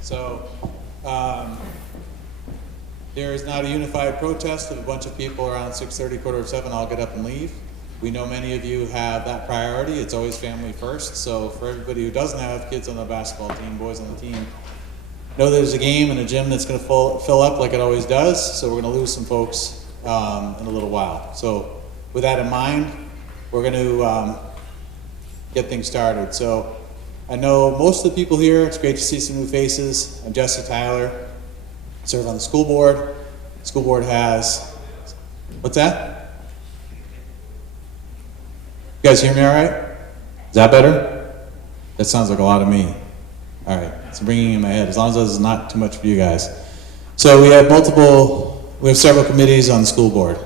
So there is not a unified protest of a bunch of people around 6:30, 6:45 all get up and leave. We know many of you have that priority. It's always family first. So for everybody who doesn't have kids on the basketball team, boys on the team, know there's a game and a gym that's going to fill up like it always does. So we're going to lose some folks in a little while. So with that in mind, we're going to get things started. So I know most of the people here. It's great to see some new faces. I'm Jesse Tyler. Serve on the school board. The school board has, what's that? You guys hear me all right? Is that better? That sounds like a lot of me. All right, it's ringing in my head, as long as this is not too much for you guys. So we have several committees on the school board.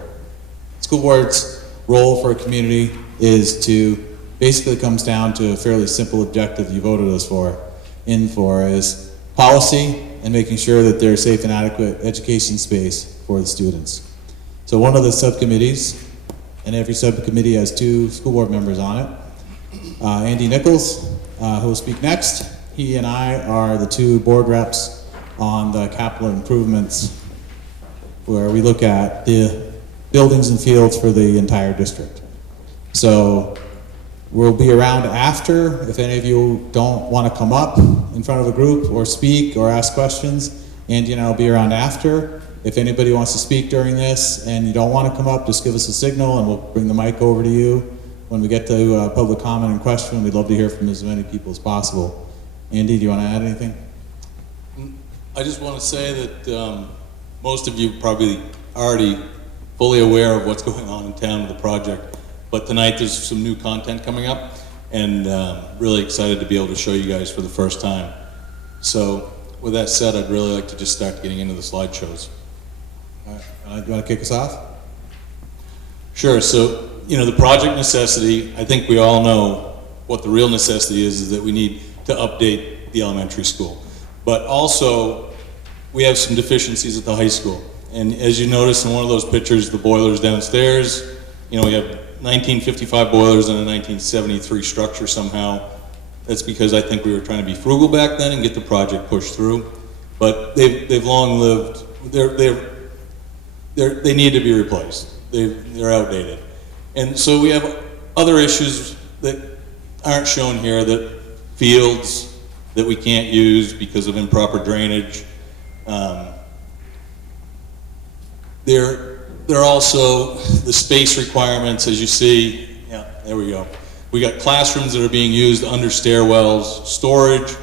School board's role for a community is to, basically comes down to a fairly simple objective you voted us for is policy and making sure that there's safe and adequate education space for the students. So one of the subcommittees, and every subcommittee has 2 school board members on it. Andy Nichols, who will speak next. He and I are the 2 board reps on the capital improvements, where we look at the buildings and fields for the entire district. So we'll be around after. If any of you don't want to come up in front of a group or speak or ask questions, Andy and I will be around after. If anybody wants to speak during this and you don't want to come up, just give us a signal and we'll bring the mic over to you. When we get to public comment and question, we'd love to hear from as many people as possible. Andy, do you want to add anything? I just want to say that most of you probably already fully aware of what's going on in town with the project, but tonight there's some new content coming up, and really excited to be able to show you guys for the first time. So with that said, I'd really like to just start getting into the slideshows. All right. Do you want to kick us off? Sure. So, the project necessity, I think we all know what the real necessity is that we need to update the elementary school. But also, we have some deficiencies at the high school. And as you notice in one of those pictures, the boilers downstairs, we have 1955 boilers and a 1973 structure somehow. That's because I think we were trying to be frugal back then and get the project pushed through. But they've long lived, they need to be replaced. They're outdated. And so we have other issues that aren't shown here, that fields that we can't use because of improper drainage. There are also the space requirements, as you see. Yeah, there we go. We got classrooms that are being used under stairwells, storage.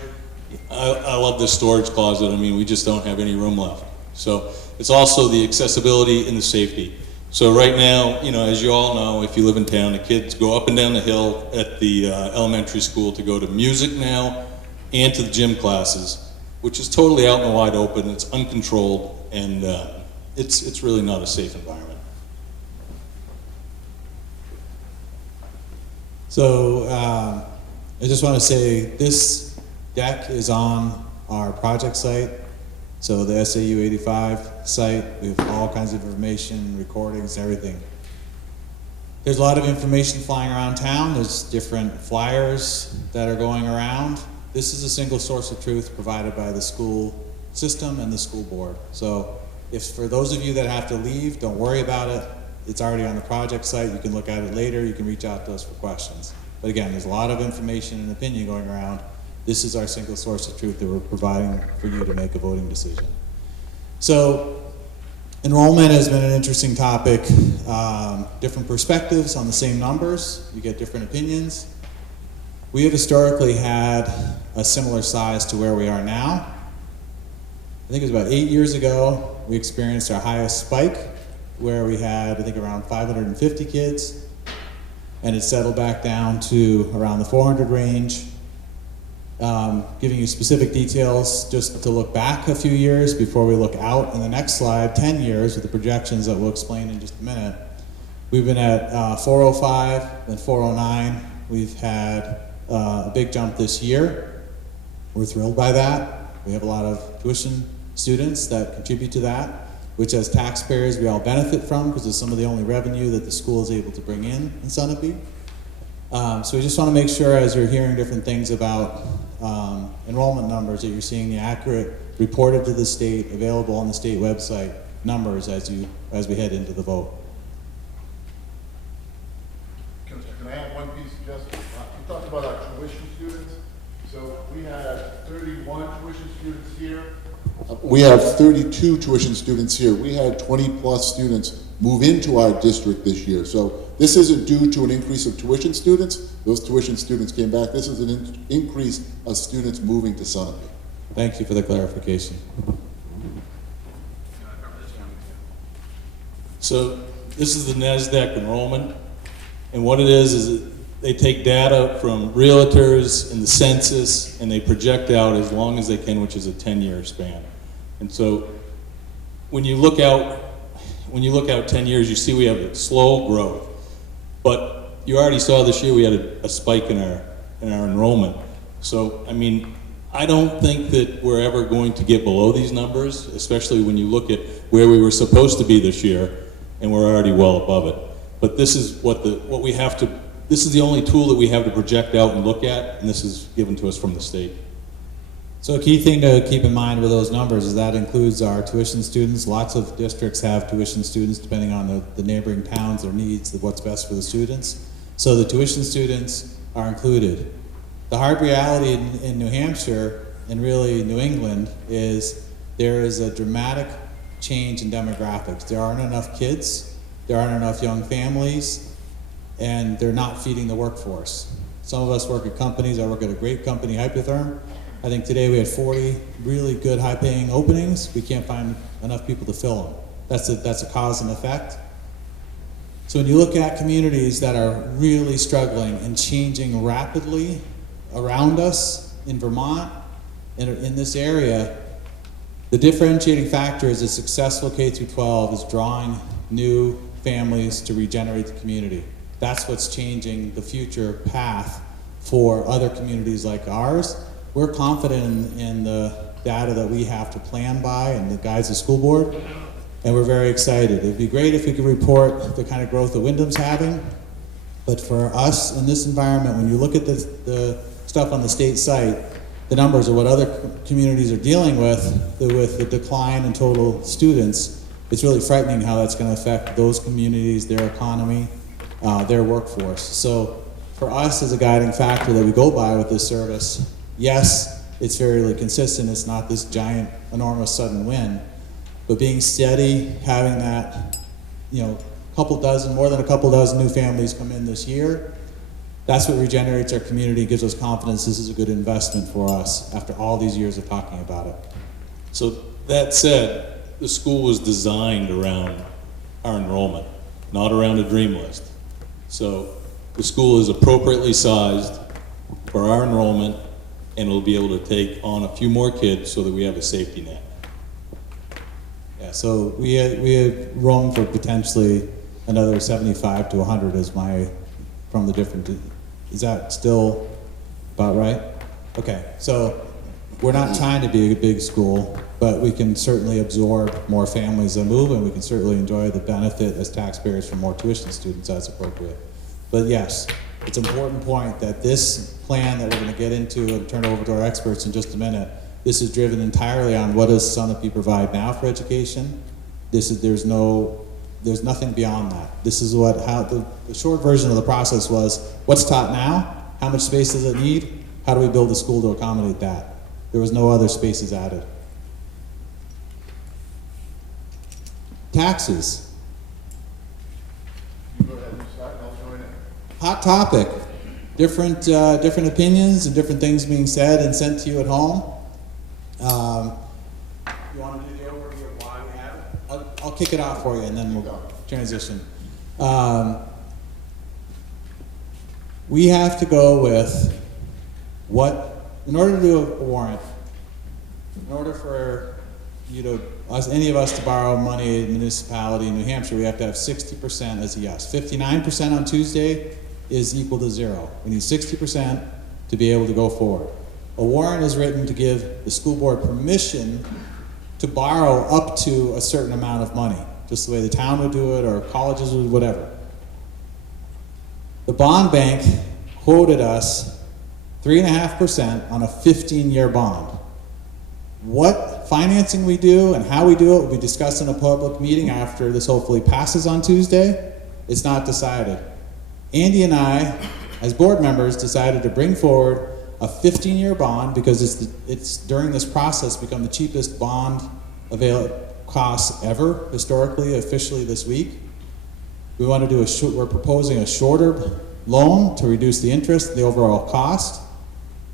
I love this storage closet. I mean, we just don't have any room left. So it's also the accessibility and the safety. So right now, as you all know, if you live in town, the kids go up and down the hill at the elementary school to go to music now and to the gym classes, which is totally out in the wide open. It's uncontrolled, and it's really not a safe environment. So I just want to say this deck is on our project site. So the SAU 85 site, we have all kinds of information, recordings, everything. There's a lot of information flying around town. There's different flyers that are going around. This is a single source of truth provided by the school system and the school board. So if for those of you that have to leave, don't worry about it. It's already on the project site. You can look at it later. You can reach out to us for questions. But again, there's a lot of information and opinion going around. This is our single source of truth that we're providing for you to make a voting decision. So enrollment has been an interesting topic. Different perspectives on the same numbers. You get different opinions. We have historically had a similar size to where we are now. I think it was about 8 years ago, we experienced our highest spike, where we had, I think, around 550 kids, and it settled back down to around the 400 range. Giving you specific details just to look back a few years before we look out in the next slide, 10 years with the projections that we'll explain in just a minute. We've been at 405, then 409. We've had a big jump this year. We're thrilled by that. We have a lot of tuition students that contribute to that, which as taxpayers we all benefit from because it's some of the only revenue that the school is able to bring in Sunapee. So we just want to make sure as you're hearing different things about enrollment numbers that you're seeing, the accurate, reported to the state, available on the state website numbers as we head into the vote. Can I add one piece, Justin? You talked about our tuition students. So we had 31 tuition students here. We have 32 tuition students here. We had 20-plus students move into our district this year. So this isn't due to an increase of tuition students. Those tuition students came back. This is an increase of students moving to Sunapee. Thank you for the clarification. So this is the NASDAQ enrollment, and what it is they take data from realtors and the census, and they project out as long as they can, which is a 10-year span. And so when you look out 10 years, you see we have a slow growth. But you already saw this year we had a spike in our enrollment. So I mean, I don't think that we're ever going to get below these numbers, especially when you look at where we were supposed to be this year, and we're already well above it. But this is what we have to. This is the only tool that we have to project out and look at, and this is given to us from the state. So a key thing to keep in mind with those numbers is that includes our tuition students. Lots of districts have tuition students depending on the neighboring towns, their needs, what's best for the students. So the tuition students are included. The hard reality in New Hampshire and really New England is there is a dramatic change in demographics. There aren't enough kids, there aren't enough young families, and they're not feeding the workforce. Some of us work at companies. I work at a great company, Hypertherm. I think today we had 40 really good high-paying openings. We can't find enough people to fill them. That's a cause and effect. So when you look at communities that are really struggling and changing rapidly around us in Vermont, in this area, the differentiating factor is a successful K-12 is drawing new families to regenerate the community. That's what's changing the future path for other communities like ours. We're confident in the data that we have to plan by and the guides of the school board, and we're very excited. It'd be great if we could report the kind of growth that Wyndham's having, but for us in this environment, when you look at the stuff on the state site, the numbers of what other communities are dealing with the decline in total students, it's really frightening how that's going to affect those communities, their economy, their workforce. So for us as a guiding factor that we go by with this service, yes, it's fairly consistent. It's not this giant, enormous sudden win, but being steady, having that, more than a couple dozen new families come in this year, that's what regenerates our community, gives us confidence this is a good investment for us after all these years of talking about it. So that said, the school was designed around our enrollment, not around a dream list. So the school is appropriately sized for our enrollment, and it'll be able to take on a few more kids so that we have a safety net. Yeah, so we had room for potentially another 75 to 100 from the different, is that still about right? Okay, so we're not trying to be a big school, but we can certainly absorb more families that move, and we can certainly enjoy the benefit as taxpayers from more tuition students as appropriate. But yes, it's an important point that this plan that we're going to get into and turn over to our experts in just a minute, this is driven entirely on what does Sunapee provide now for education. There's nothing beyond that. This is how the short version of the process was, what's taught now, how much space does it need, how do we build a school to accommodate that? There was no other spaces added. Taxes. You go ahead and start, and I'll join in. Hot topic. Different opinions and different things being said and sent to you at home. You want to do the overview of why we have it? I'll kick it off for you and then we'll transition. We have to go with in order to do a warrant, in order for any of us to borrow money in a municipality in New Hampshire, we have to have 60% as a yes. 59% on Tuesday is equal to 0. We need 60% to be able to go forward. A warrant is written to give the school board permission to borrow up to a certain amount of money, just the way the town would do it or colleges would, whatever. The bond bank quoted us 3.5% on a 15-year bond. What financing we do and how we do it will be discussed in a public meeting after this hopefully passes on Tuesday. It's not decided. Andy and I, as board members, decided to bring forward a 15-year bond because it's during this process become the cheapest bond cost ever historically, officially this week. We want to do we're proposing a shorter loan to reduce the interest, the overall cost.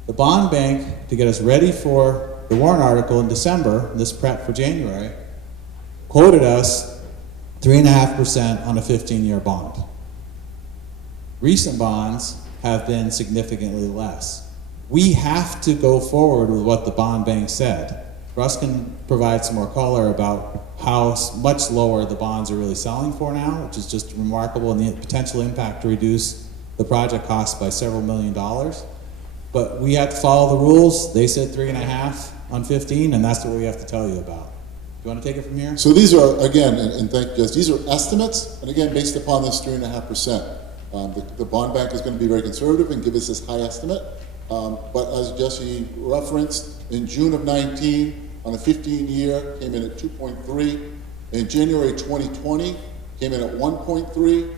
The bond bank, to get us ready for the warrant article in December, this prep for January, quoted us 3.5% on a 15-year bond. Recent bonds have been significantly less. We have to go forward with what the bond bank said. Russ can provide some more color about how much lower the bonds are really selling for now, which is just remarkable, and the potential impact to reduce the project cost by several $1 million. But we have to follow the rules. They said 3.5 on 15, and that's what we have to tell you about. Do you want to take it from here? So these are, again, and thank you, these are estimates, and again, based upon this 3.5%. The bond bank is going to be very conservative and give us this high estimate. But as Jesse referenced, in June of 19, on a 15-year, came in at 2.3. In January 2020, came in at 1.3.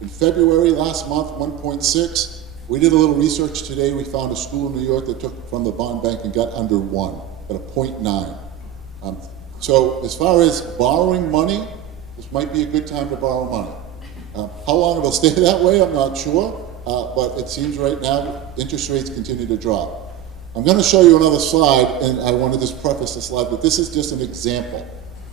In February last month, 1.6. We did a little research today. We found a school in New York that took from the bond bank and got under 1, at a 0.9. So as far as borrowing money, this might be a good time to borrow money. How long it'll stay that way, I'm not sure, but it seems right now interest rates continue to drop. I'm going to show you another slide, and I want to just preface the slide, but this is just an example.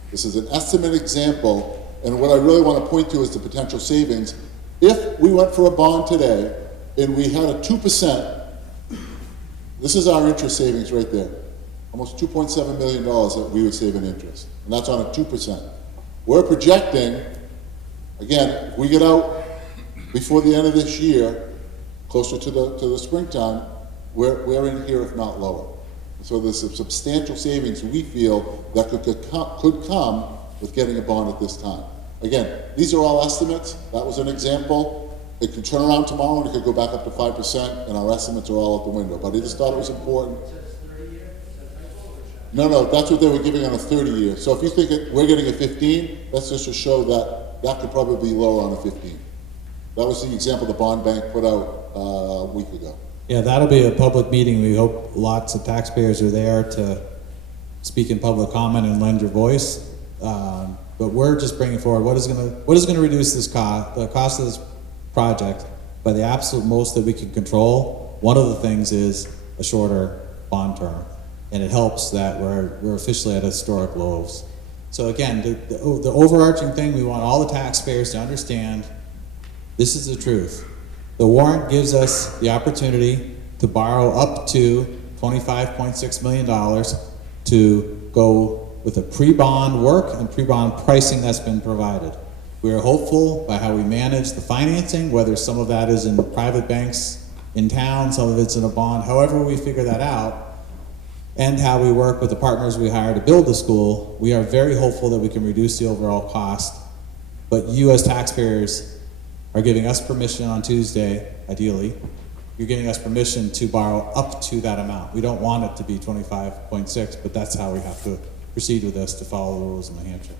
This is an estimate example, and what I really want to point to is the potential savings. If we went for a bond today, and we had a 2%, this is our interest savings right there. Almost $2.7 million that we would save in interest, and that's on a 2%. We're projecting, again, if we get out before the end of this year, closer to the springtime, we're in here if not lower. So there's some substantial savings we feel that could come with getting a bond at this time. Again, these are all estimates. That was an example. It could turn around tomorrow and it could go back up to 5%, and our estimates are all out the window. But I just thought it was important. No, that's what they were giving on a 30-year. So if you think we're getting a 15, that's just to show that that could probably be lower on a 15. That was the example the bond bank put out a week ago. Yeah, that'll be a public meeting. We hope lots of taxpayers are there to speak in public comment and lend your voice. But we're just bringing forward what is going to reduce this cost, the cost of this project, by the absolute most that we can control. One of the things is a shorter bond term, and it helps that we're officially at historic lows. So again, the overarching thing, we want all the taxpayers to understand this is the truth. The warrant gives us the opportunity to borrow up to $25.6 million to go with a pre-bond work and pre-bond pricing that's been provided. We are hopeful by how we manage the financing, whether some of that is in the private banks in town, some of it's in a bond, however we figure that out, and how we work with the partners we hire to build the school, we are very hopeful that we can reduce the overall cost. But you as taxpayers are giving us permission on Tuesday, ideally, you're giving us permission to borrow up to that amount. We don't want it to be 25.6, but that's how we have to proceed with this to follow the rules in New Hampshire.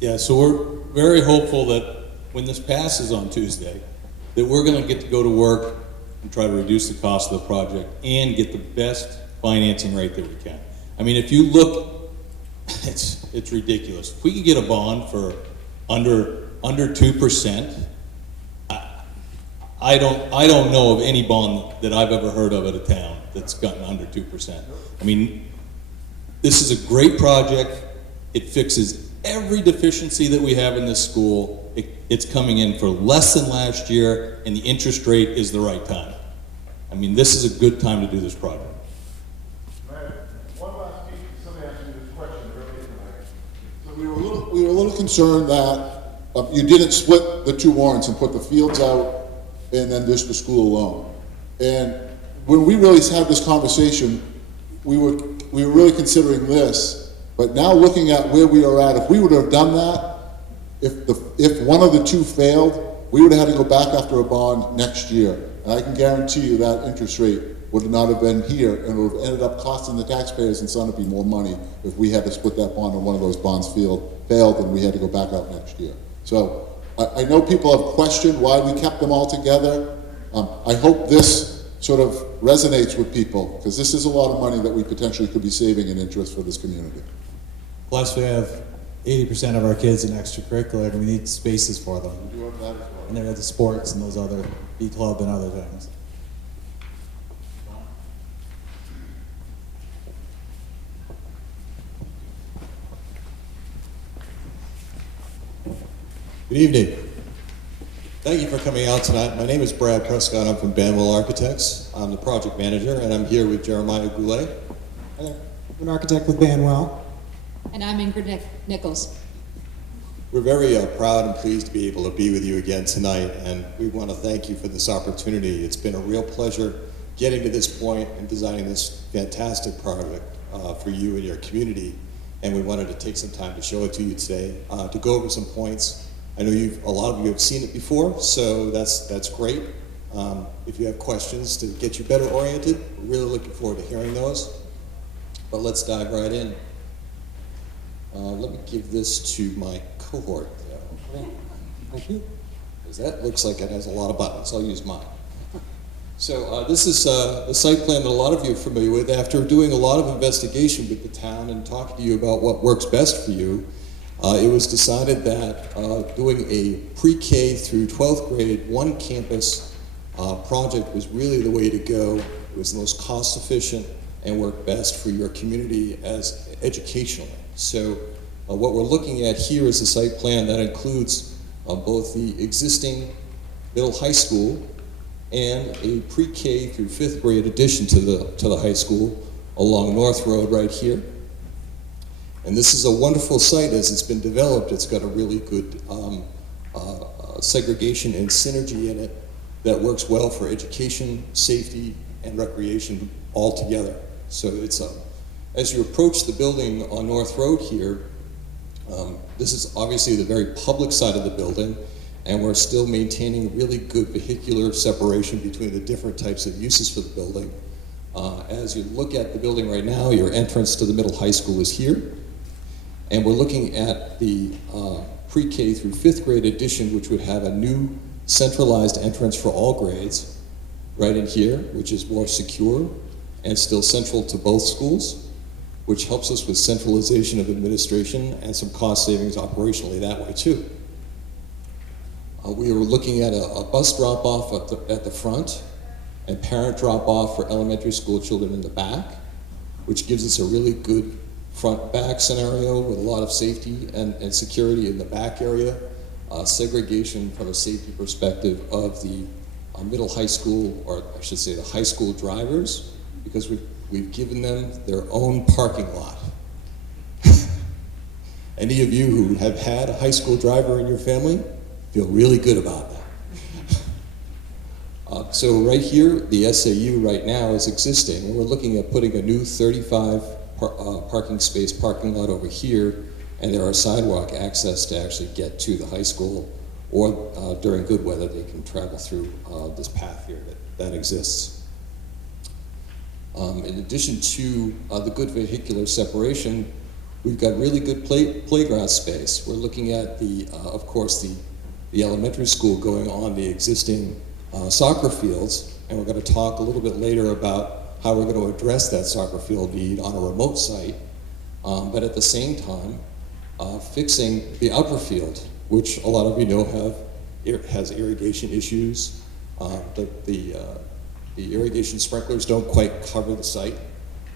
Yeah, so we're very hopeful that when this passes on Tuesday, that we're going to get to go to work and try to reduce the cost of the project and get the best financing rate that we can. I mean, if you look, it's ridiculous. If we could get a bond for under 2%, I don't know of any bond that I've ever heard of at a town that's gotten under 2%. I mean, this is a great project. It fixes every deficiency that we have in this school. It's coming in for less than last year, and the interest rate is the right time. I mean, this is a good time to do this project. One last piece, somebody asked me this question earlier tonight. So we were a little concerned that you didn't split the two warrants and put the fields out and then just the school alone. And when we really had this conversation, we were really considering this, but now looking at where we are at, if we would have done that, if one of the two failed, we would have had to go back after a bond next year. And I can guarantee you that interest rate would not have been here, and it would have ended up costing the taxpayers in Sunapee more money if we had to split that bond and one of those bonds failed and we had to go back out next year. So I know people have questioned why we kept them all together. I hope this sort of resonates with people, because this is a lot of money that we potentially could be saving in interest for this community. Plus, we have 80% of our kids in extracurricular, and we need spaces for them. We do have that as well. And they're at the sports and those other B club and other things. Good evening. Thank you for coming out tonight. My name is Brad Prescott. I'm from Banwell Architects. I'm the project manager, and I'm here with Jeremiah Goulet. I'm an architect with Banwell. And I'm Ingrid Nichols. We're very proud and pleased to be able to be with you again tonight, and we want to thank you for this opportunity. It's been a real pleasure getting to this point and designing this fantastic project for you and your community, and we wanted to take some time to show it to you today, to go over some points. I know a lot of you have seen it before, so that's great. If you have questions to get you better oriented, we're really looking forward to hearing those. But let's dive right in. Let me give this to my cohort. Thank you. Because that looks like it has a lot of buttons. I'll use mine. So this is the site plan that a lot of you are familiar with. After doing a lot of investigation with the town and talking to you about what works best for you, it was decided that doing a pre-K through 12th grade, one campus project was really the way to go. It was the most cost efficient and worked best for your community as educationally. So what we're looking at here is a site plan that includes both the existing middle high school and a pre-K through 5th grade addition to the high school along North Road right here. And this is a wonderful site as it's been developed. It's got a really good segregation and synergy in it that works well for education, safety, and recreation all together. So it's as you approach the building on North Road here, this is obviously the very public side of the building, and we're still maintaining really good vehicular separation between the different types of uses for the building. As you look at the building right now, your entrance to the middle high school is here. And we're looking at the pre-K through 5th grade addition, which would have a new centralized entrance for all grades right in here, which is more secure and still central to both schools, which helps us with centralization of administration and some cost savings operationally that way too. We were looking at a bus drop-off at the front and parent drop-off for elementary school children in the back, which gives us a really good front-back scenario with a lot of safety and security in the back area, segregation from a safety perspective of the middle high school, or I should say the high school drivers, because we've given them their own parking lot. Any of you who have had a high school driver in your family feel really good about that. So right here, the SAU right now is existing, and we're looking at putting a new 35 parking space parking lot over here, and there are sidewalk access to actually get to the high school, or during good weather they can travel through this path here that exists. In addition to the good vehicular separation, we've got really good playground space. We're looking at of course, the elementary school going on the existing soccer fields, and we're going to talk a little bit later about how we're going to address that soccer field need on a remote site, but at the same time, fixing the upper field, which a lot of you know has irrigation issues. The irrigation sprinklers don't quite cover the site,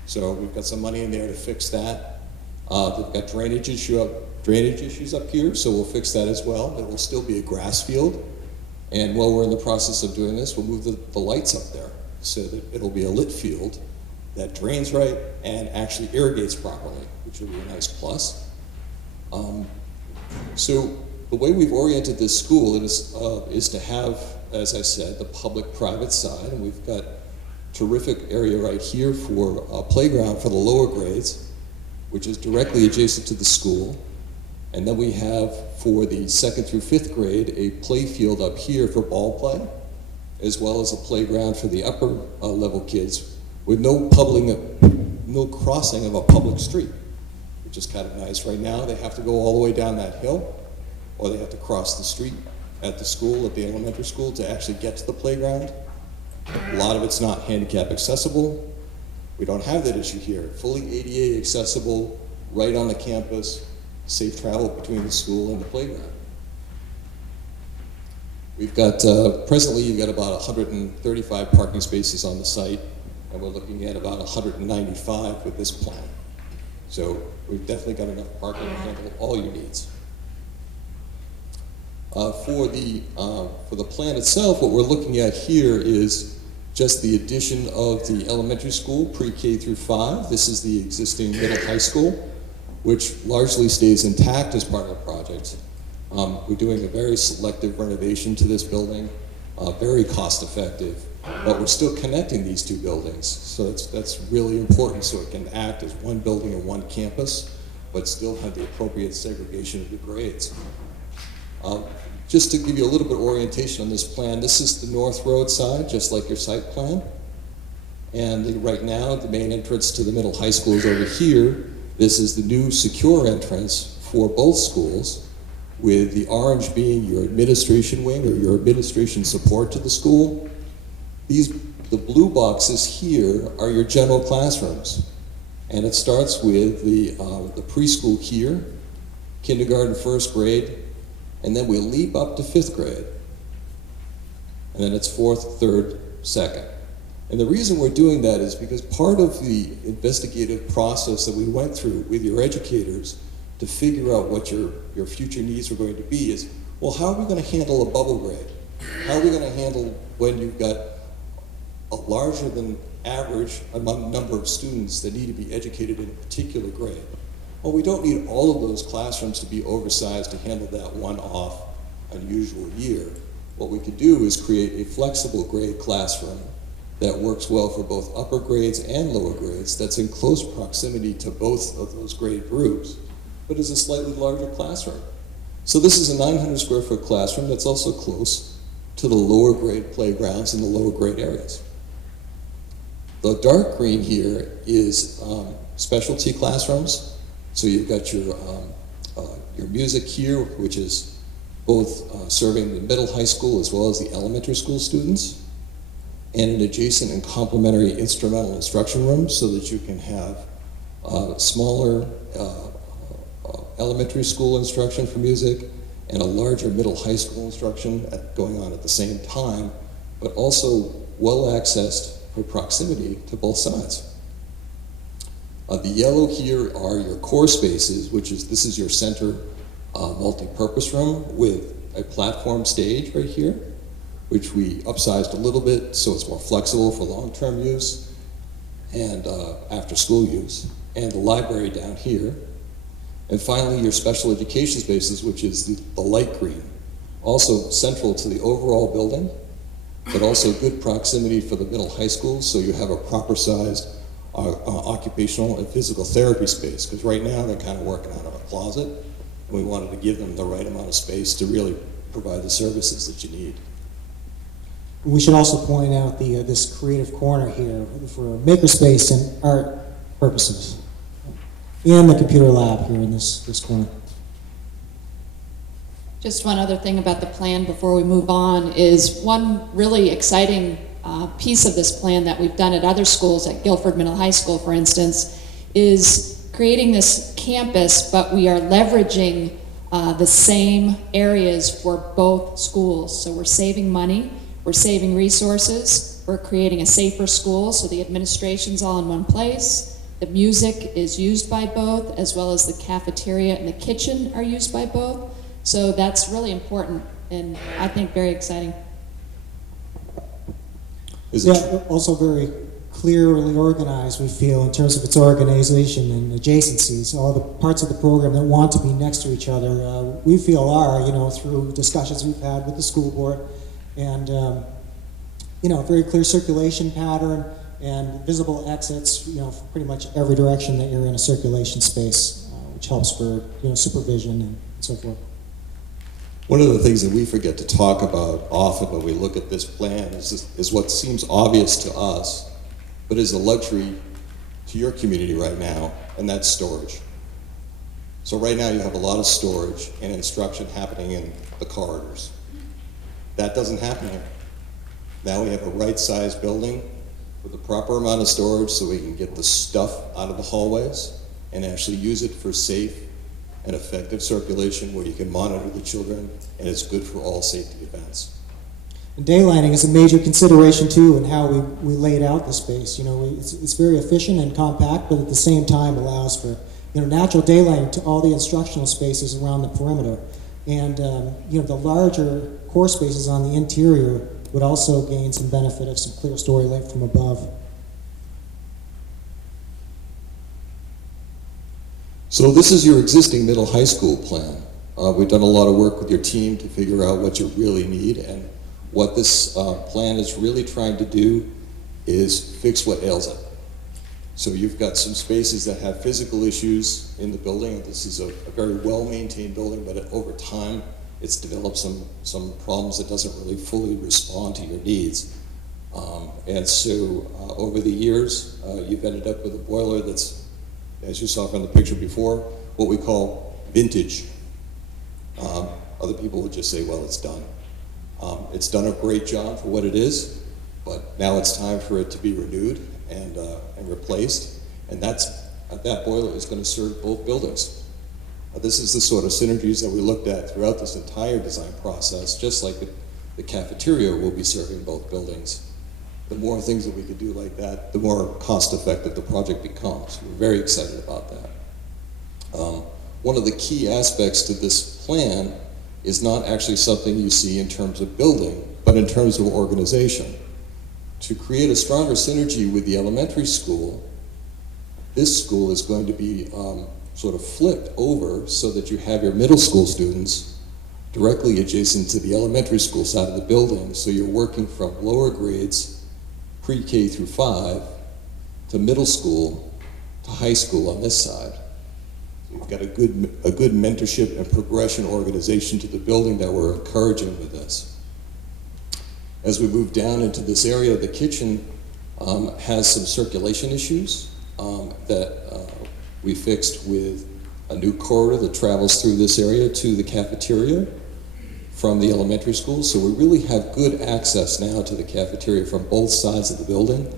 so we've got some money in there to fix that. They've got drainage issues up here, so we'll fix that as well. It will still be a grass field, and while we're in the process of doing this, we'll move the lights up there so that it'll be a lit field that drains right and actually irrigates properly, which will be a nice plus. So the way we've oriented this school is to have, as I said, the public-private side, and we've got terrific area right here for a playground for the lower grades, which is directly adjacent to the school. And then we have, for the 2nd through 5th grade, a play field up here for ball play as well as a playground for the upper level kids with no crossing of a public street, which is kind of nice. Right now, they have to go all the way down that hill, or they have to cross the street at the school, at the elementary school, to actually get to the playground. A lot of it's not handicap accessible. We don't have that issue here. Fully ADA accessible, right on the campus, safe travel between the school and the playground. We've got, presently you've got about 135 parking spaces on the site, and we're looking at about 195 with this plan. So we've definitely got enough parking to handle all your needs. For the plan itself, what we're looking at here is just the addition of the elementary school, pre-K through 5. This is the existing middle high school, which largely stays intact as part of the project. We're doing a very selective renovation to this building, very cost effective, but we're still connecting these two buildings. So that's really important, so it can act as one building and one campus, but still have the appropriate segregation of the grades. Just to give you a little bit of orientation on this plan, this is the North Road side, just like your site plan. And right now, the main entrance to the middle high school is over here. This is the new secure entrance for both schools, with the orange being your administration wing or your administration support to the school. The blue boxes here are your general classrooms. And it starts with the preschool here, kindergarten, first grade, and then we'll leap up to 5th grade. And then it's 4th, 3rd, 2nd. And the reason we're doing that is because part of the investigative process that we went through with your educators to figure out what your future needs are going to be is, well, how are we going to handle a bubble grade? How are we going to handle when you've got a larger than average number of students that need to be educated in a particular grade? Well, we don't need all of those classrooms to be oversized to handle that one-off unusual year. What we could do is create a flexible grade classroom that works well for both upper grades and lower grades, that's in close proximity to both of those grade groups, but is a slightly larger classroom. So this is a 900 square foot classroom that's also close to the lower grade playgrounds in the lower grade areas. The dark green here is specialty classrooms. So you've got your music here, which is both serving the middle high school as well as the elementary school students, and an adjacent and complementary instrumental instruction room so that you can have smaller elementary school instruction for music and a larger middle high school instruction going on at the same time, but also well accessed for proximity to both sides. The yellow here are your core spaces, this is your center multi-purpose room with a platform stage right here, which we upsized a little bit so it's more flexible for long-term use and after-school use, and the library down here. And finally, your special education spaces, which is the light green, also central to the overall building, but also good proximity for the middle high school, so you have a proper sized occupational and physical therapy space, because right now they're kind of working out of a closet, and we wanted to give them the right amount of space to really provide the services that you need. We should also point out this creative corner here for makerspace and art purposes, and the computer lab here in this corner. Just one other thing about the plan before we move on is one really exciting piece of this plan that we've done at other schools, at Guilford Middle High School, for instance, is creating this campus, but we are leveraging the same areas for both schools. So we're saving money, we're saving resources, we're creating a safer school, so the administration's all in one place. The music is used by both, as well as the cafeteria and the kitchen are used by both. So that's really important, and I think very exciting. Also very clearly organized, we feel, in terms of its organization and adjacencies. All the parts of the program that want to be next to each other, we feel are, through discussions we've had with the school board, and very clear circulation pattern and visible exits, for pretty much every direction that you're in a circulation space, which helps for supervision and so forth. One of the things that we forget to talk about often when we look at this plan is what seems obvious to us, but is a luxury to your community right now, and that's storage. So right now you have a lot of storage and instruction happening in the corridors. That doesn't happen here. Now we have a right-sized building with the proper amount of storage so we can get the stuff out of the hallways and actually use it for safe and effective circulation where you can monitor the children, and it's good for all safety events. And daylighting is a major consideration too in how we laid out the space. You know, it's very efficient and compact, but at the same time allows for, you know, natural daylighting to all the instructional spaces around the perimeter. And you know, the larger core spaces on the interior would also gain some benefit of some clear story light from above. So this is your existing middle high school plan. We've done a lot of work with your team to figure out what you really need, and what this plan is really trying to do is fix what ails it. So you've got some spaces that have physical issues in the building. This is a very well-maintained building, but over time it's developed some problems that doesn't really fully respond to your needs. And so over the years, you've ended up with a boiler that's, as you saw from the picture before, what we call vintage. Other people would just say, well, it's done. It's done a great job for what it is, but now it's time for it to be renewed and replaced, and that boiler is going to serve both buildings. This is the sort of synergies that we looked at throughout this entire design process, just like the cafeteria will be serving both buildings. The more things that we could do like that, the more cost-effective the project becomes. We're very excited about that. One of the key aspects to this plan is not actually something you see in terms of building, but in terms of organization. To create a stronger synergy with the elementary school, this school is going to be sort of flipped over so that you have your middle school students directly adjacent to the elementary school side of the building. So you're working from lower grades, pre-K through 5, to middle school, to high school on this side. You've got a good mentorship and progression organization to the building that we're encouraging with this. As we move down into this area, the kitchen has some circulation issues that we fixed with a new corridor that travels through this area to the cafeteria from the elementary school. So we really have good access now to the cafeteria from both sides of the building,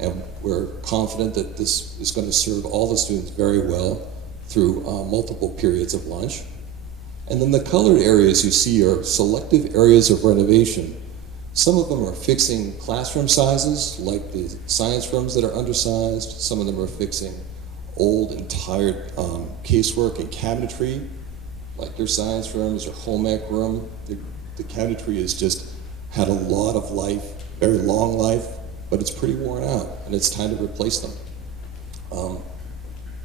and we're confident that this is going to serve all the students very well through multiple periods of lunch. And then the colored areas you see are selective areas of renovation. Some of them are fixing classroom sizes, like the science rooms that are undersized. Some of them are fixing old and tired casework and cabinetry, like your science rooms or home ec room. The cabinetry has just had a lot of life, very long life, but it's pretty worn out, and it's time to replace them.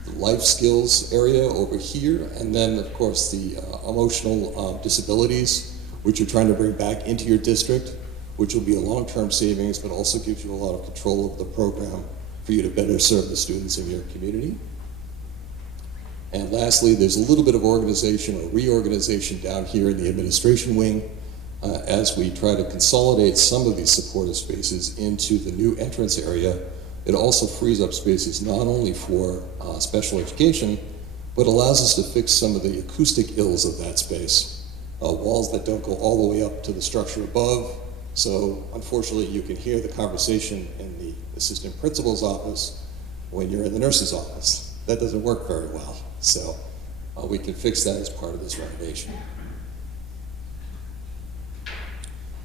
The life skills area over here, and then of course the emotional disabilities, which you're trying to bring back into your district, which will be a long-term savings, but also gives you a lot of control of the program for you to better serve the students in your community. And lastly, there's a little bit of organization or reorganization down here in the administration wing as we try to consolidate some of these supportive spaces into the new entrance area. It also frees up spaces not only for special education, but allows us to fix some of the acoustic ills of that space. Walls that don't go all the way up to the structure above, so unfortunately you can hear the conversation in the assistant principal's office when you're in the nurse's office. That doesn't work very well, so we can fix that as part of this renovation.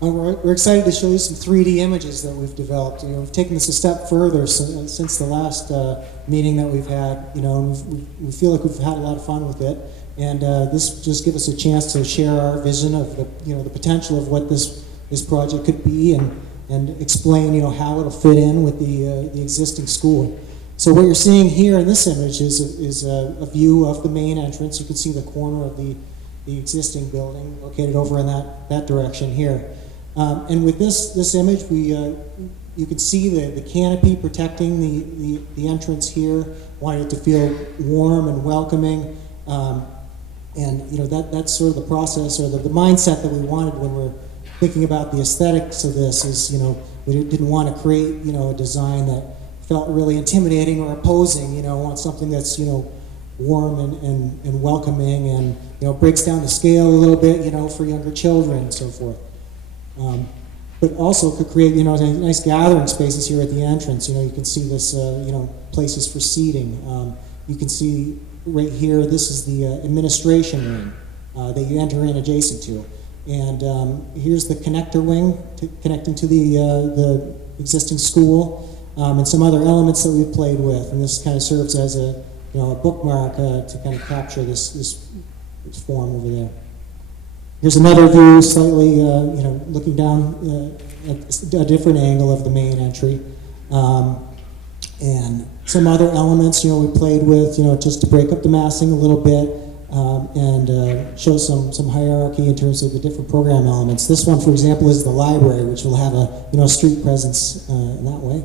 We're excited to show you some 3D images that we've developed. You know, we've taken this a step further since the last meeting that we've had. You know, we feel like we've had a lot of fun with it, and this just gives us a chance to share our vision of the potential of what this project could be, and explain how it'll fit in with the existing school. So what you're seeing here in this image is a view of the main entrance. You can see the corner of the existing building located over in that direction here. And with this image, you can see the canopy protecting the entrance here, wanting it to feel warm and welcoming. And that's sort of the process or the mindset that we wanted when we're thinking about the aesthetics of this. Is we didn't want to create a design that felt really intimidating or opposing. Want something that's warm and welcoming, and breaks down the scale a little bit for younger children and so forth. But also could create nice gathering spaces here at the entrance. You can see this places for seating. You can see right here, this is the administration wing that you enter in adjacent to. And here's the connector wing connecting to the existing school, and some other elements that we've played with. And this kind of serves as a bookmark to kind of capture this form over there. Here's another view, slightly looking down at a different angle of the main entry. And some other elements, we played with, just to break up the massing a little bit, and show some hierarchy in terms of the different program elements. This one, for example, is the library, which will have a street presence in that way.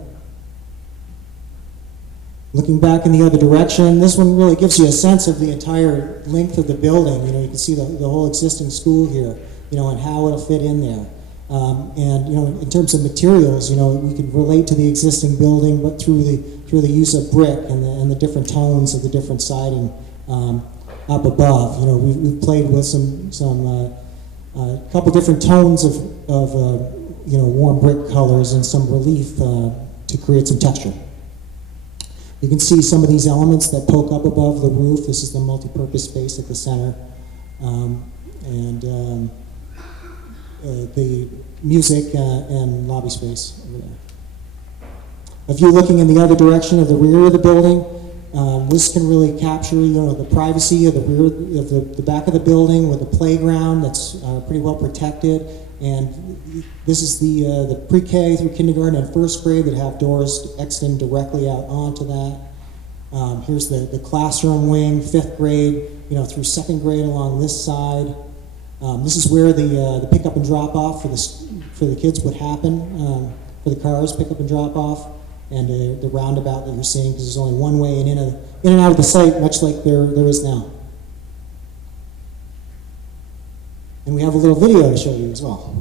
Looking back in the other direction, this one really gives you a sense of the entire length of the building. You can see the whole existing school here, and how it'll fit in there. And in terms of materials, we can relate to the existing building, but through the use of brick and the different tones of the different siding up above. We've played with some couple different tones of warm brick colors and some relief to create some texture. You can see some of these elements that poke up above the roof. This is the multi-purpose space at the center, and the music and lobby space over there. A view looking in the other direction of the rear of the building. This can really capture, the privacy of the rear of the back of the building with a playground that's pretty well protected. And this is the pre-K through kindergarten and first grade that have doors extend directly out onto that. Here's the classroom wing, 5th grade, through 2nd grade along this side. This is where the pickup and drop off for the kids would happen, for the cars, pick up and drop off, and the roundabout that you're seeing, because there's only one way in and out of the site, much like there is now. And we have a little video to show you as well.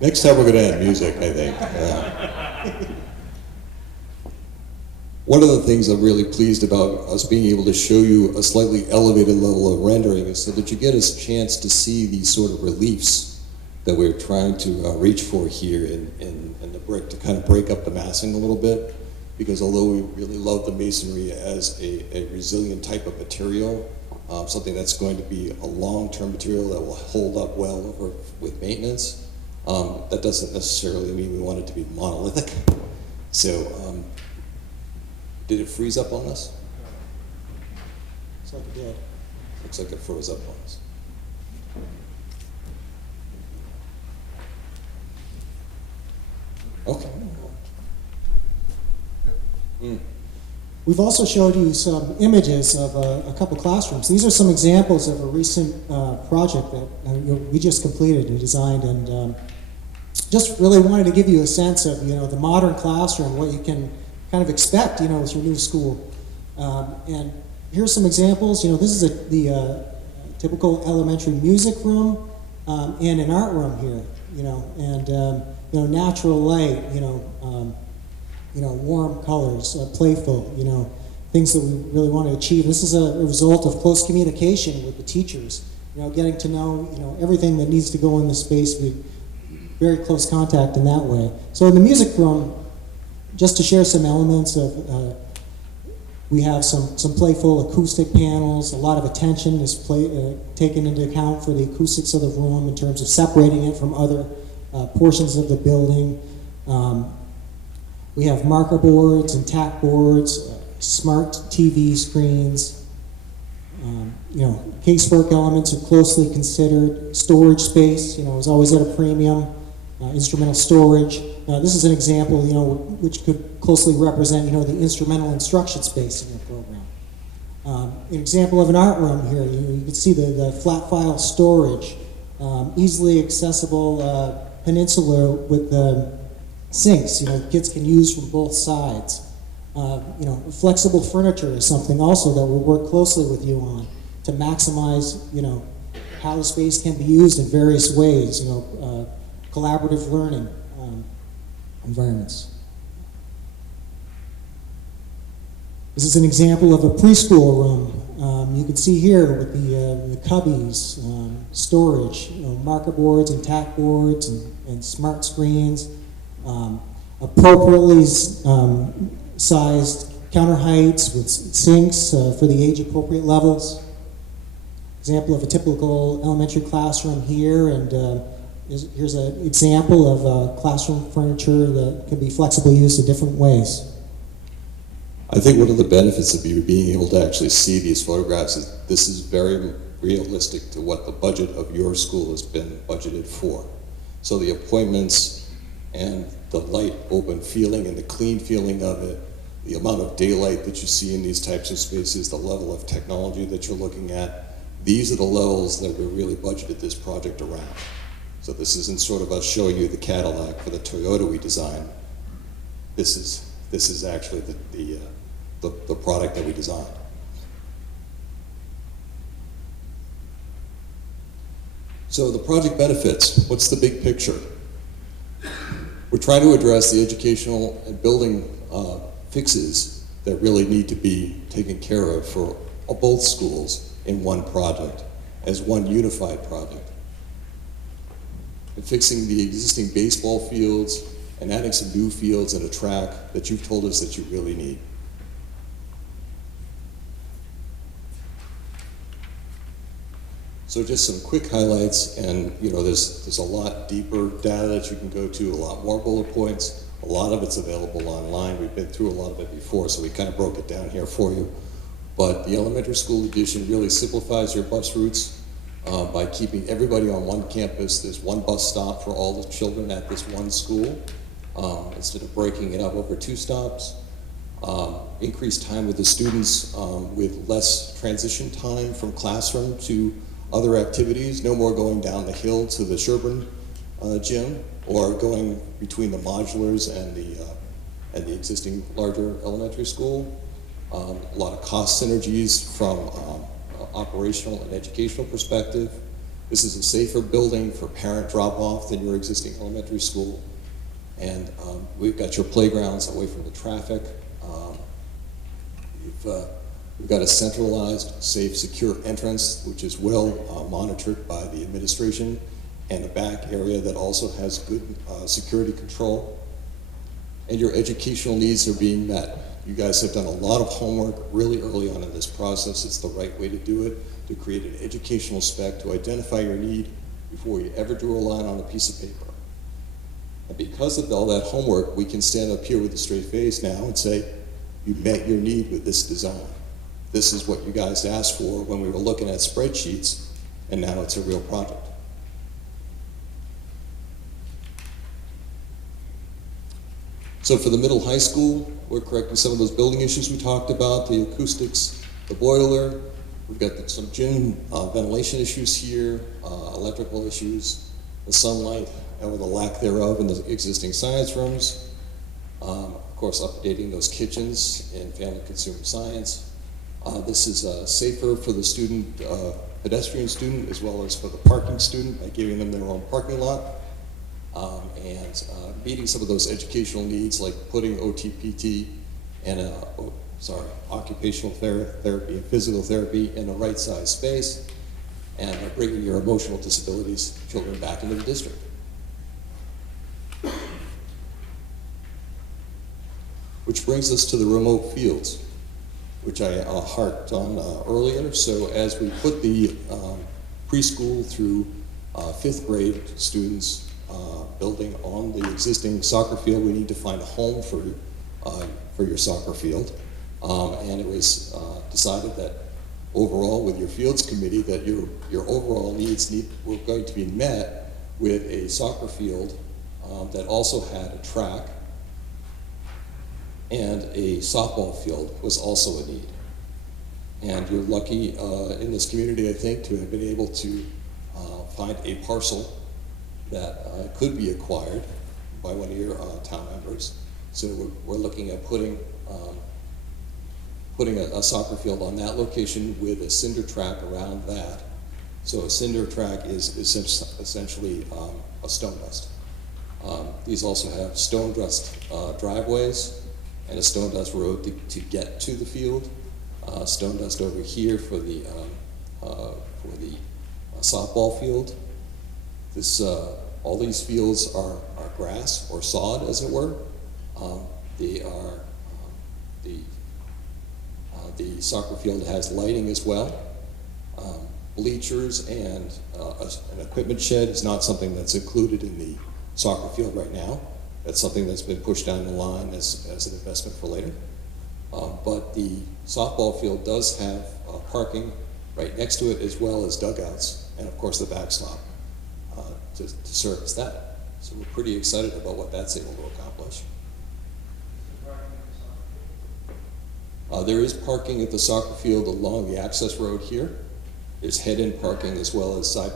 Next time we're going to add music, I think. One of the things I'm really pleased about us being able to show you a slightly elevated level of rendering is so that you get a chance to see these sort of reliefs that we're trying to reach for here in the brick to kind of break up the massing a little bit. Because although we really love the masonry as a resilient type of material, something that's going to be a long-term material that will hold up well with maintenance, that doesn't necessarily mean we want it to be monolithic. So, did it freeze up on us? Looks like it did. Looks like it froze up on us. Okay. We've also showed you some images of a couple classrooms. These are some examples of a recent project that we just completed and designed, and just really wanted to give you a sense of the modern classroom, what you can kind of expect with your new school. And here's some examples. This is the typical elementary music room and an art room here. And natural light. Warm colors, playful, things that we really want to achieve. This is a result of close communication with the teachers, getting to know, everything that needs to go in the space, very close contact in that way. So in the music room, just to share some elements of We have some playful acoustic panels. A lot of attention is taken into account for the acoustics of the room in terms of separating it from other portions of the building. We have marker boards and tack boards, smart TV screens. Casework elements are closely considered. Storage space, is always at a premium. Instrumental storage. This is an example, which could closely represent, the instrumental instruction space in your program. An example of an art room here, you can see the flat file storage, easily accessible peninsula with the sinks, kids can use from both sides. Flexible furniture is something also that we'll work closely with you on to maximize, how the space can be used in various ways, collaborative learning environments. This is an example of a preschool room. You can see here with the cubbies, storage, marker boards and tack boards and smart screens, appropriately sized counter heights with sinks for the age-appropriate levels. Example of a typical elementary classroom here, and here's an example of classroom furniture that can be flexibly used in different ways. I think one of the benefits of you being able to actually see these photographs is this is very realistic to what the budget of your school has been budgeted for. So the appointments and the light open feeling and the clean feeling of it, the amount of daylight that you see in these types of spaces, the level of technology that you're looking at, these are the levels that we really budgeted this project around. So this isn't sort of us showing you the Cadillac for the Toyota we designed. This is actually the product that we designed. So the project benefits, what's the big picture? We're trying to address the educational and building fixes that really need to be taken care of for both schools in one project, as one unified project. And fixing the existing baseball fields and adding some new fields and a track that you've told us that you really need. So just some quick highlights, and there's a lot deeper data that you can go to, a lot more bullet points. A lot of it's available online. We've been through a lot of it before, so we kind of broke it down here for you. But the elementary school edition really simplifies your bus routes by keeping everybody on one campus. There's one bus stop for all the children at this one school, instead of breaking it up over 2 stops. Increased time with the students with less transition time from classroom to other activities. No more going down the hill to the Sherburne gym or going between the modulars and the existing larger elementary school. A lot of cost synergies from operational and educational perspective. This is a safer building for parent drop-off than your existing elementary school. And we've got your playgrounds away from the traffic. We've got a centralized, safe, secure entrance, which is well monitored by the administration, and a back area that also has good security control. And your educational needs are being met. You guys have done a lot of homework really early on in this process. It's the right way to do it, to create an educational spec, to identify your need before you ever drew a line on a piece of paper. And because of all that homework, we can stand up here with a straight face now and say, you met your need with this design. This is what you guys asked for when we were looking at spreadsheets, and now it's a real project. So for the middle high school, we're correcting some of those building issues we talked about, the acoustics, the boiler. We've got some gym ventilation issues here, electrical issues, the sunlight, or the lack thereof in the existing science rooms. Of course, updating those kitchens in family consumer science. This is safer for the student, pedestrian student, as well as for the parking student by giving them their own parking lot. And meeting some of those educational needs, like putting OTPT and occupational therapy and physical therapy in the right size space, and bringing your emotional disabilities children back into the district. Which brings us to the remote fields. which I harped on earlier. So as we put the preschool through fifth grade students building on the existing soccer field, we need to find a home for your soccer field. And it was decided that overall with your fields committee that your overall needs were going to be met with a soccer field that also had a track, and a softball field was also a need. And you're lucky in this community, I think, to have been able to find a parcel that could be acquired by one of your town members. So we're looking at putting a soccer field on that location with a cinder track around that. So a cinder track is essentially a stone dust. These also have stone dust driveways and a stone dust road to get to the field. Stone dust over here for the softball field. All these fields are grass or sod, as it were. The soccer field has lighting as well. Bleachers and an equipment shed is not something that's included in the soccer field right now. That's something that's been pushed down the line as an investment for later. But the softball field does have parking right next to it, as well as dugouts, and of course the backstop to service that. So we're pretty excited about what that's able to accomplish. There is parking at the soccer field along the access road here. There's head-in parking as well as side,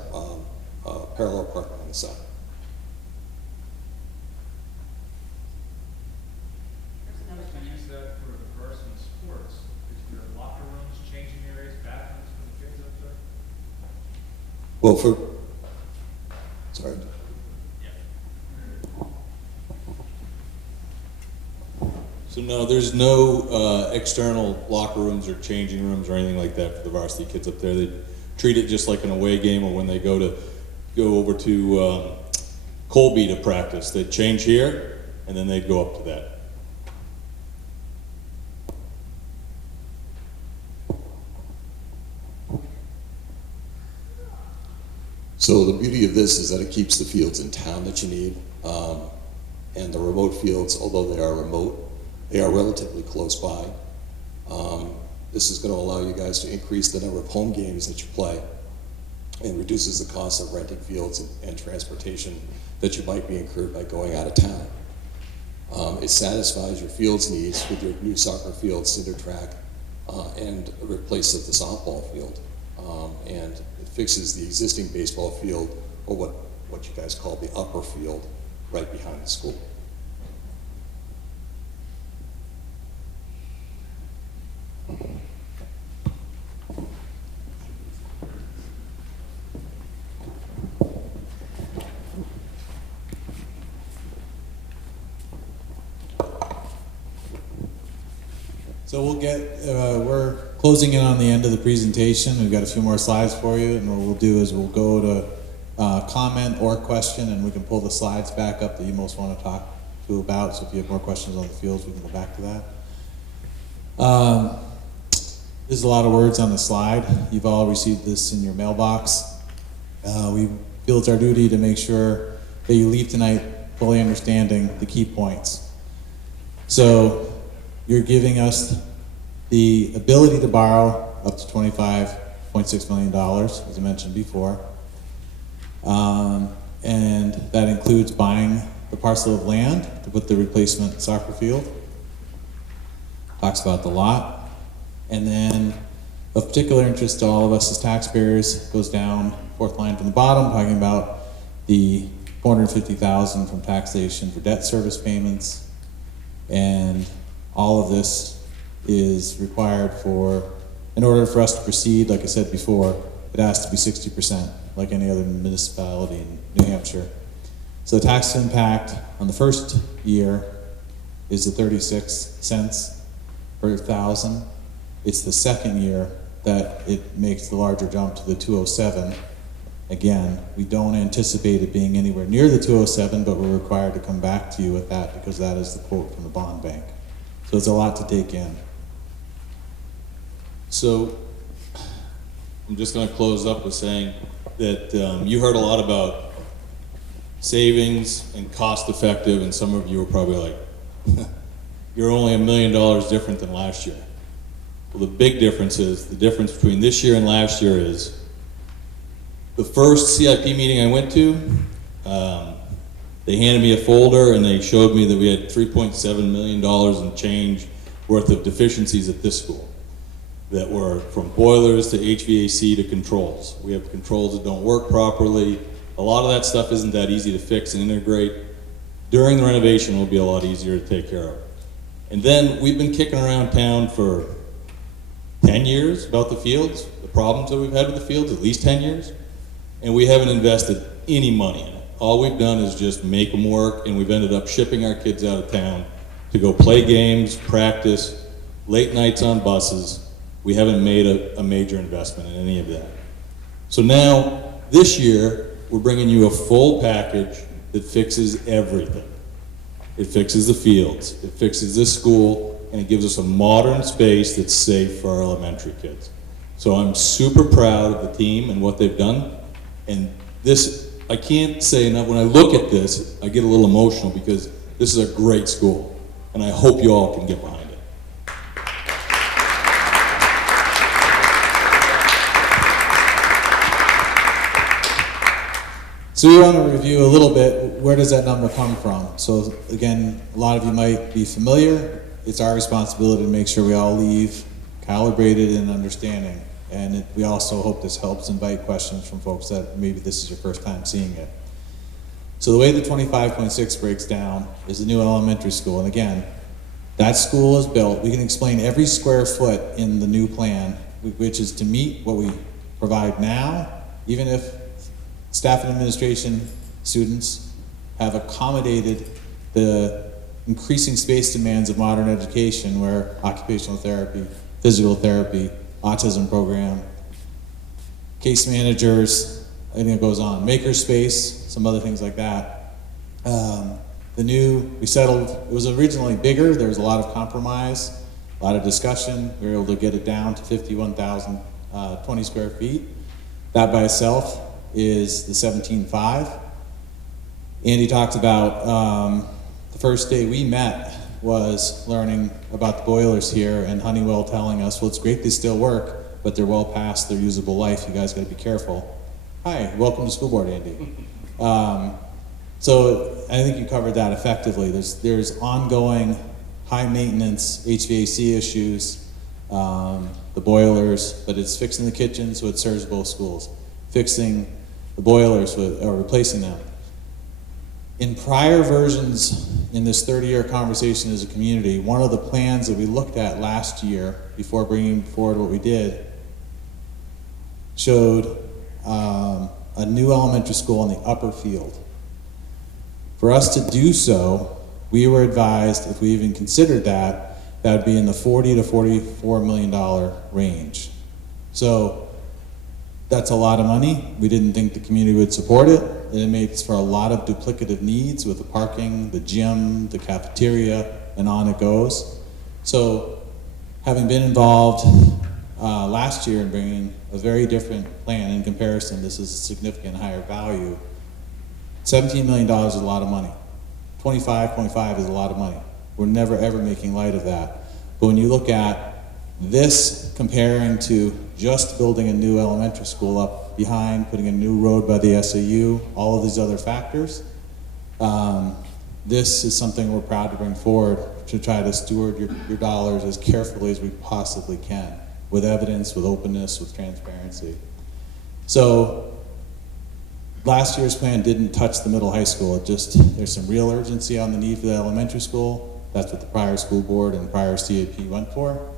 parallel parking on the side. To use that for the varsity sports, is there locker rooms, changing areas, bathrooms for the kids up there? Well, sorry. So no, there's no external locker rooms or changing rooms or anything like that for the varsity kids up there. They treat it just like an away game, or when they go over to Colby to practice. They change here, and then they go up to that. So the beauty of this is that it keeps the fields in town that you need, and the remote fields, although they are remote, they are relatively close by. This is going to allow you guys to increase the number of home games that you play, and reduces the cost of renting fields and transportation that you might be incurred by going out of town. It satisfies your fields needs with your new soccer field, cinder track, and a replace of the softball field. And it fixes the existing baseball field, or what you guys call the upper field, right behind the school. So we're closing in on the end of the presentation. We've got a few more slides for you, and what we'll do is we'll go to comment or question, and we can pull the slides back up that you most want to talk to about. So if you have more questions on the fields, we can go back to that. There's a lot of words on the slide. You've all received this in your mailbox. We feel it's our duty to make sure that you leave tonight fully understanding the key points. So you're giving us the ability to borrow up to $25.6 million, as I mentioned before. And that includes buying the parcel of land to put the replacement soccer field. Talks about the lot. And then of particular interest to all of us as taxpayers goes down, fourth line from the bottom, talking about the $450,000 from taxation for debt service payments. And all of this is required in order for us to proceed, like I said before, it has to be 60%, like any other municipality in New Hampshire. So the tax impact on the first year is the 36 cents per thousand. It's the second year that it makes the larger jump to the 207. Again, we don't anticipate it being anywhere near the 207, but we're required to come back to you with that because that is the quote from the bond bank. So it's a lot to take in. So I'm just going to close up with saying that you heard a lot about savings and cost effective, and some of you were probably like, you're only $1 million different than last year. Well, the big difference is, the difference between this year and last year is, the first CIP meeting I went to, they handed me a folder and they showed me that we had $3.7 million and change worth of deficiencies at this school that were from boilers to HVAC to controls. We have controls that don't work properly. A lot of that stuff isn't that easy to fix and integrate. During the renovation, it will be a lot easier to take care of. And then we've been kicking around town for 10 years about the fields, the problems that we've had with the fields, at least 10 years, and we haven't invested any money in it. All we've done is just make them work, and we've ended up shipping our kids out of town to go play games, practice, late nights on buses. We haven't made a major investment in any of that. So now, this year, we're bringing you a full package that fixes everything. It fixes the fields, it fixes this school, and it gives us a modern space that's safe for our elementary kids. So I'm super proud of the team and what they've done. And this, I can't say enough, when I look at this, I get a little emotional because this is a great school, and I hope you all can get behind it. So we want to review a little bit, where does that number come from? So again, a lot of you might be familiar. It's our responsibility to make sure we all leave calibrated and understanding. And we also hope this helps invite questions from folks that maybe this is your first time seeing it. So the way the 25.6 breaks down is the new elementary school. And again, that school is built. We can explain every square foot in the new plan, which is to meet what we provide now, even if staff and administration, students have accommodated the increasing space demands of modern education, where occupational therapy, physical therapy, autism program, case managers, everything that goes on, makerspace, some other things like that. We settled, it was originally bigger, there was a lot of compromise, a lot of discussion. We were able to get it down to 51,020 square feet. That by itself is the 17.5. Andy talked about the first day we met was learning about the boilers here, and Honeywell telling us, well, it's great they still work, but they're well past their usable life. You guys got to be careful. Hi, welcome to school board, Andy. So I think you covered that effectively. There's ongoing high maintenance HVAC issues, the boilers, but it's fixing the kitchen so it serves both schools. Fixing the boilers or replacing them. In prior versions in this 30-year conversation as a community, one of the plans that we looked at last year before bringing forward what we did showed a new elementary school in the upper field. For us to do so, we were advised, if we even considered that, that would be in the $40 to $44 million range. So that's a lot of money. We didn't think the community would support it. It makes for a lot of duplicative needs with the parking, the gym, the cafeteria, and on it goes. So having been involved last year in bringing a very different plan in comparison, this is a significant higher value. $17 million is a lot of money. 25.5 is a lot of money. We're never ever making light of that. But when you look at this comparing to just building a new elementary school up behind, putting a new road by the SAU, all of these other factors, this is something we're proud to bring forward to try to steward your dollars as carefully as we possibly can, with evidence, with openness, with transparency. So last year's plan didn't touch the middle high school. There's some real urgency on the need for the elementary school. That's what the prior school board and prior CIP went for.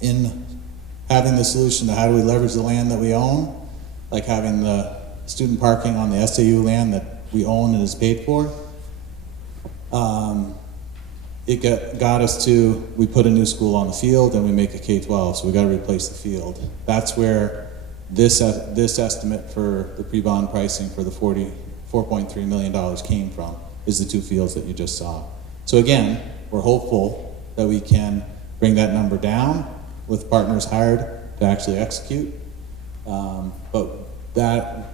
In having the solution to how do we leverage the land that we own, like having the student parking on the SAU land that we own and is paid for, it got us to, we put a new school on the field and we make a K-12, so we got to replace the field. That's where this estimate for the pre-bond pricing for the $4.3 million came from, is the two fields that you just saw. So again, we're hopeful that we can bring that number down. with partners hired to actually execute. But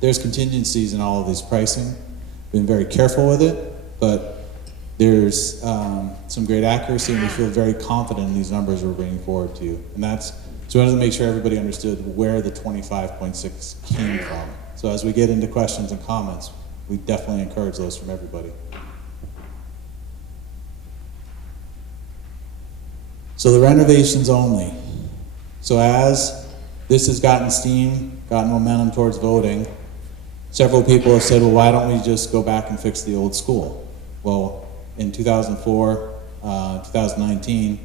there's contingencies in all of these pricing. Been very careful with it, but there's some great accuracy, and we feel very confident in these numbers we're bringing forward to you. And so we wanted to make sure everybody understood where the 25.6 came from. So as we get into questions and comments, we definitely encourage those from everybody. So the renovations only. So as this has gotten steam, gotten momentum towards voting, several people have said, well, why don't we just go back and fix the old school? Well, in 2004, 2019,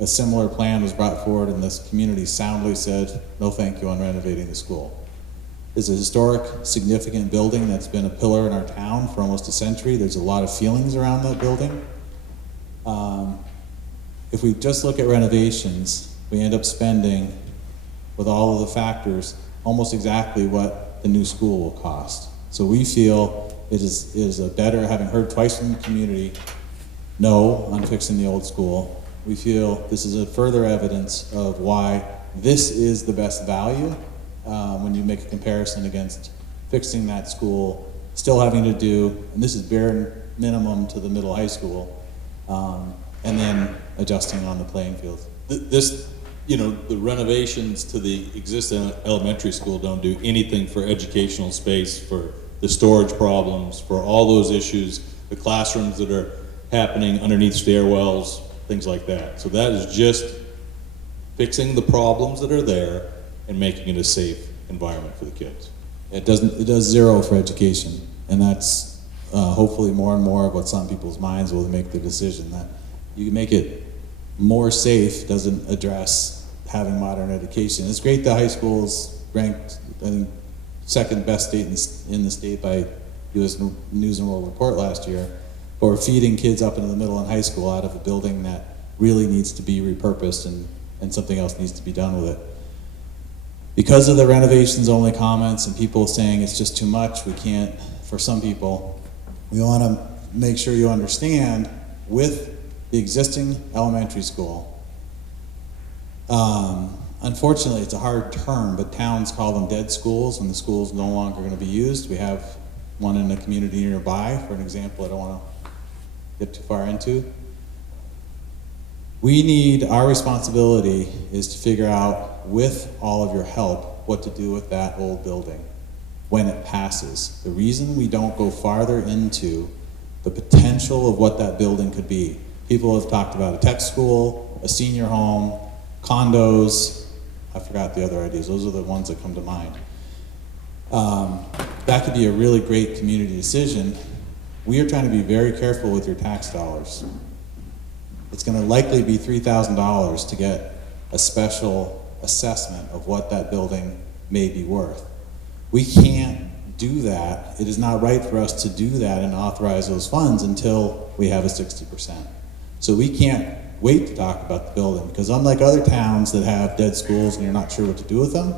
a similar plan was brought forward, and this community soundly said, no thank you on renovating the school. It's a historic, significant building that's been a pillar in our town for almost a century. There's a lot of feelings around that building. If we just look at renovations, we end up spending, with all of the factors, almost exactly what the new school will cost. So we feel it is a better, having heard twice from the community, no on fixing the old school. We feel this is a further evidence of why this is the best value when you make a comparison against fixing that school, still having to do, and this is bare minimum to the middle high school, and then adjusting on the playing field. The renovations to the existing elementary school don't do anything for educational space, for the storage problems, for all those issues, the classrooms that are happening underneath stairwells, things like that. So that is just fixing the problems that are there and making it a safe environment for the kids. It does zero for education, and that's hopefully more and more of what's on people's minds will make the decision that you can make it more safe doesn't address having modern education. It's great that high school's ranked, I think, second best state in the state by U.S. News and World Report last year, but we're feeding kids up into the middle and high school out of a building that really needs to be repurposed and something else needs to be done with it. Because of the renovations only comments and people saying it's just too much, we can't, for some people, we want to make sure you understand with the existing elementary school, unfortunately it's a hard term, but towns call them dead schools when the school's no longer going to be used. We have one in a community nearby, for an example I don't want to get too far into. Our responsibility is to figure out, with all of your help, what to do with that old building when it passes. The reason we don't go farther into the potential of what that building could be. People have talked about a tech school, a senior home, condos. I forgot the other ideas. Those are the ones that come to mind. That could be a really great community decision. We are trying to be very careful with your tax dollars. It's going to likely be $3,000 to get a special assessment of what that building may be worth. We can't do that. It is not right for us to do that and authorize those funds until we have a 60%. So we can't wait to talk about the building, because unlike other towns that have dead schools and you're not sure what to do with them,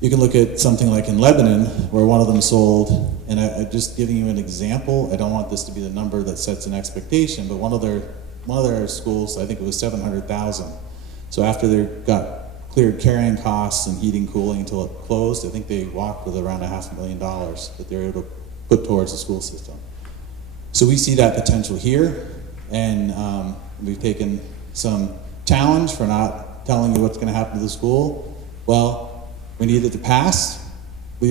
you can look at something like in Lebanon, where one of them sold, and I'm just giving you an example. I don't want this to be the number that sets an expectation, but one of their schools, I think it was $700,000. So after they got cleared carrying costs and heating, cooling until it closed, I think they walked with around $500,000 that they were able to put towards the school system. So we see that potential here, and we've taken some challenge for not telling you what's going to happen to the school. Well, we need it to pass with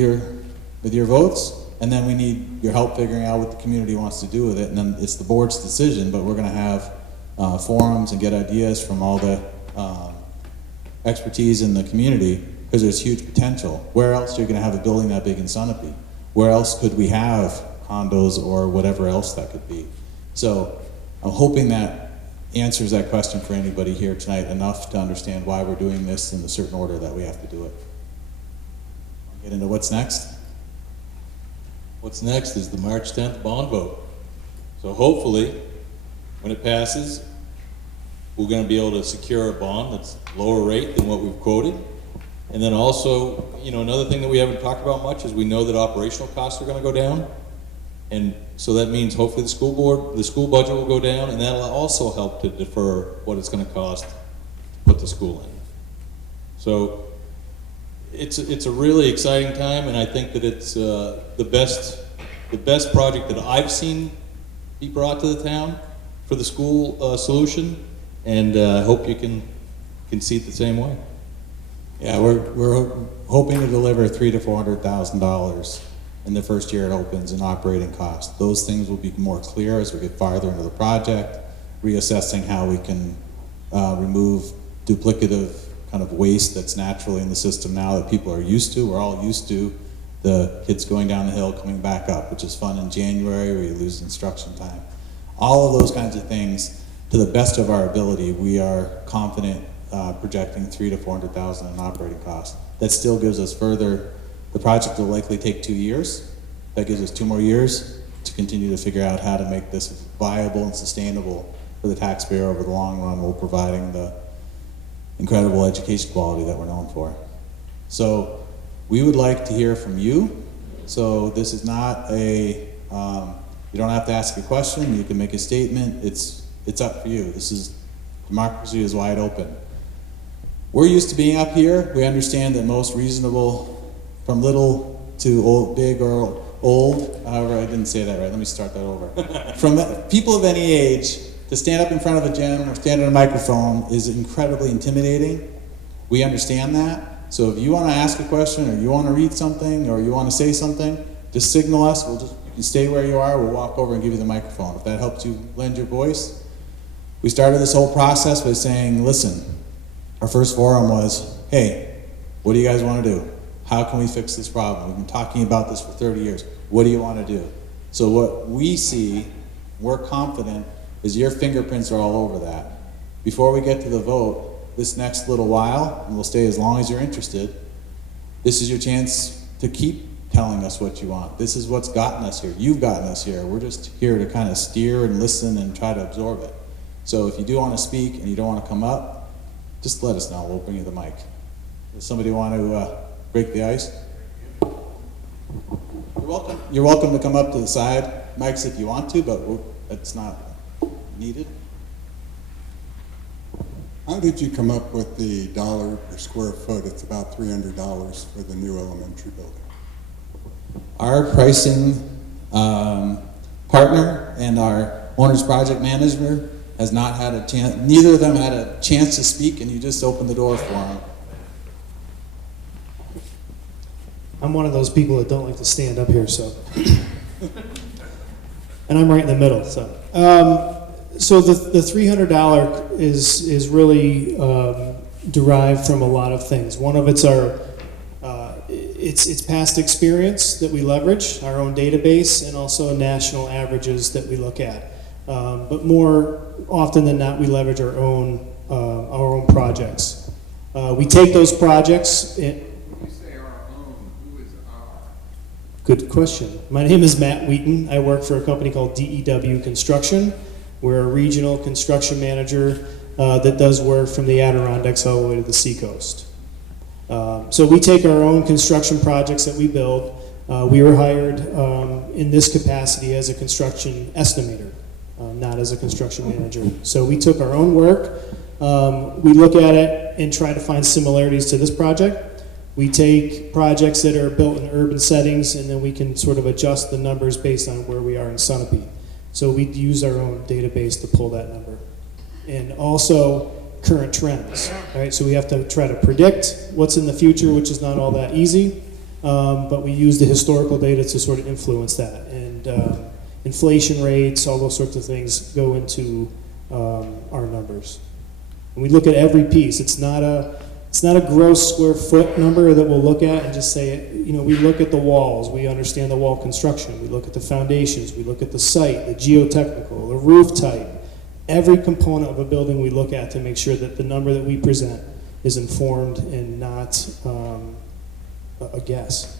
your votes, and then we need your help figuring out what the community wants to do with it, and then it's the board's decision, but we're going to have forums and get ideas from all the expertise in the community, because there's huge potential. Where else are you going to have a building that big in Sunapee? Where else could we have condos or whatever else that could be? So I'm hoping that answers that question for anybody here tonight enough to understand why we're doing this in the certain order that we have to do it. Get into what's next. What's next is the March 10th bond vote. So hopefully, when it passes, we're going to be able to secure a bond that's lower rate than what we've quoted. And then also, another thing that we haven't talked about much is we know that operational costs are going to go down. And so that means hopefully the school budget will go down, and that'll also help to defer what it's going to cost put the school in. So it's a really exciting time, and I think that it's the best project that I've seen be brought to the town for the school solution, and I hope you can see it the same way. Yeah, we're hoping to deliver $300,000 to $400,000 in the first year it opens in operating costs. Those things will be more clear as we get farther into the project, reassessing how we can remove duplicative kind of waste that's naturally in the system now that people are used to. We're all used to the kids going down the hill, coming back up, which is fun in January where you lose instruction time. All of those kinds of things, to the best of our ability, we are confident projecting $300,000 to $400,000 in operating costs. That still gives us further. The project will likely take 2 years. That gives us 2 more years to continue to figure out how to make this viable and sustainable for the taxpayer over the long run, while providing the incredible education quality that we're known for. So we would like to hear from you. So this is not a, you don't have to ask a question, you can make a statement, it's up for you. Democracy is wide open. We're used to being up here. We understand that most reasonable, from little to old, big or old, however, I didn't say that right, let me start that over. From people of any age, to stand up in front of a gym or stand at a microphone is incredibly intimidating. We understand that. So if you want to ask a question, or you want to read something, or you want to say something, just signal us. You can stay where you are. We'll walk over and give you the microphone. If that helps you lend your voice. We started this whole process by saying, listen, our first forum was, hey, what do you guys want to do? How can we fix this problem? We've been talking about this for 30 years. What do you want to do? So what we see, we're confident, is your fingerprints are all over that. Before we get to the vote, this next little while, and we'll stay as long as you're interested, this is your chance to keep telling us what you want. This is what's gotten us here. You've gotten us here. We're just here to kind of steer and listen and try to absorb it. So if you do want to speak and you don't want to come up, just let us know. We'll bring you the mic. Does somebody want to break the ice? You're welcome to come up to the side mics if you want to, but it's not needed. How did you come up with the dollar per square foot? It's about $300 for the new elementary building. Our pricing partner and our owner's project manager has not had a chance, neither of them had a chance to speak, and you just opened the door for them. I'm one of those people that don't like to stand up here, so. And I'm right in the middle, so. So the $300 is really derived from a lot of things. One of it's it's past experience that we leverage, our own database, and also national averages that we look at. But more often than not, we leverage our own projects. We take those projects. When you say our own, who is our? Good question. My name is Matt Wheaton. I work for a company called DEW Construction. We're a regional construction manager that does work from the Adirondacks all the way to the seacoast. So we take our own construction projects that we build. We were hired in this capacity as a construction estimator, not as a construction manager. So we took our own work, we look at it and try to find similarities to this project. We take projects that are built in urban settings, and then we can sort of adjust the numbers based on where we are in Sunapee. So we use our own database to pull that number. And also current trends, right? So we have to try to predict what's in the future, which is not all that easy, but we use the historical data to sort of influence that. And inflation rates, all those sorts of things go into our numbers. And we look at every piece. It's not a gross square foot number that we'll look at and just say, you know, we look at the walls, we understand the wall construction, we look at the foundations, we look at the site, the geotechnical, the roof type. Every component of a building we look at to make sure that the number that we present is informed and not a guess.